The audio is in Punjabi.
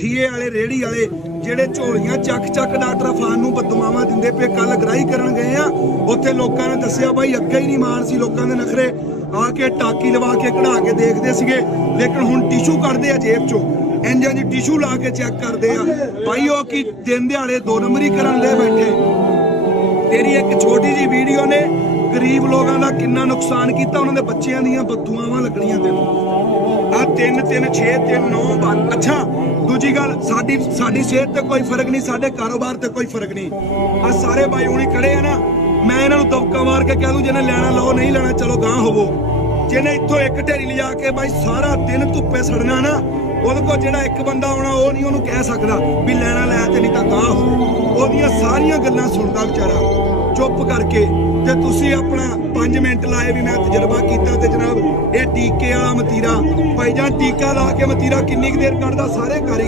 ਠੀਏ ਵਾਲੇ ਰੇੜੀ ਵਾਲੇ ਜਿਹੜੇ ਝੋਲੀਆਂ ਚੱਕ ਡਾਕਟਰ ਅਫਾਨ ਨੂੰ ਬਦਦੁਆਵਾਂ ਦਿੰਦੇ ਪਏ। ਕੱਲ ਗ੍ਰਾਹੀ ਕਰਨ ਗਏ ਆ, ਉੱਥੇ ਲੋਕਾਂ ਨੇ ਦੱਸਿਆ ਬਾਈ ਅੱਗੇ ਹੀ ਨਹੀਂ ਮਾਨ ਸੀ ਲੋਕਾਂ ਦੇ ਨਖਰੇ, ਆ ਕੇ ਟਾਕੀ ਲਵਾ ਕੇ ਕਢਾ ਕੇ ਦੇਖਦੇ ਸੀਗੇ, ਲੇਕਿਨ ਹੁਣ ਟਿਸ਼ੂ ਕੱਢਦੇ ਆ ਜੇਬ ਚੋਂ, ਇੰਜ ਟਿਸ਼ੂ ਲਾ ਕੇ ਚੈੱਕ ਕਰਦੇ ਆ ਭਾਈ। ਉਹ ਕੀ ਦਿਨ ਦਿਹਾੜੇ 2 ਨੰਬਰੀ ਕਰਨ ਦੇ ਬੈਠੇ। ਤੇਰੀ ਇੱਕ ਛੋਟੀ ਜੀ ਵੀਡੀਓ ਨੇ ਗਰੀਬ ਲੋਕਾਂ ਦਾ ਕਿੰਨਾ ਨੁਕਸਾਨ ਕੀਤਾ, ਉਹਨਾਂ ਦੇ ਬੱਚਿਆਂ ਦੀਆਂ ਬਦਦੁਆਵਾਂ ਲੱਗਣੀਆਂ ਤੈਨੂੰ। ਆ 3 3 6 3 9 12। ਅੱਛਾ ਦੂਜੀ ਗੱਲ, ਸਾਡੀ ਸਿਹਤ ਤੇ ਕੋਈ ਫਰਕ ਨਹੀਂ, ਸਾਡੇ ਕਾਰੋਬਾਰ ਤੇ ਕੋਈ ਫਰਕ ਨਹੀਂ। ਆ ਸਾਰੇ ਬਾਈ ਹੁਣੀ ਖੜੇ ਆ ਨਾ, ਮੈਂ ਇਹਨਾਂ ਨੂੰ ਦਬਕਾ ਮਾਰ ਕੇ ਕਹਿ ਦੂੰ ਜਿਹਨੇ ਲੈਣਾ ਲਓ, ਨਹੀਂ ਲੈਣਾ ਚਲੋ ਗਾਂ ਹੋਵੋ। ਜਿਹਨੇ ਇੱਥੋਂ ਇੱਕ ਢੇਰੀ ਲਿਜਾ ਕੇ ਬਾਈ ਸਾਰਾ ਦਿਨ ਧੁੱਪੇ ਸੜਨਾ ਨਾ, ਉਹਦੇ ਕੋਲ ਜਿਹੜਾ ਇੱਕ ਬੰਦਾ ਆਉਣਾ ਉਹ ਨਹੀਂ ਉਹਨੂੰ ਕਹਿ ਸਕਦਾ ਵੀ ਲੈਣਾ ਲੈ ਤੇ ਨਹੀਂ ਤਾਂ ਗਾਂ ਹੋ। ਉਹਦੀਆਂ ਸਾਰੀਆਂ ਗੱਲਾਂ ਸੁਣਦਾ ਵਿਚਾਰਾ ਚੁੱਪ ਕਰਕੇ। ਤੇ ਤੁਸੀਂ ਆਪਣਾ 5 ਮਿੰਟ ਲਾਏ ਵੀ ਮੈਂ ਤਜਰਬਾ ਕੀਤਾ ਤੇ ਜਨਾਬ ਇਹ ਟੀਕੇ ਵਾਲਾ ਮਤੀਰਾ ਭਾਈ ਜਾਨ ਟੀਕਾ ਲਾ ਕੇ ਮਤੀਰਾ ਕਿੰਨੀ ਕੁ ਦੇਰ ਕੱਢਦਾ ਸਾਰੇ ਕਾਰੀਗਰ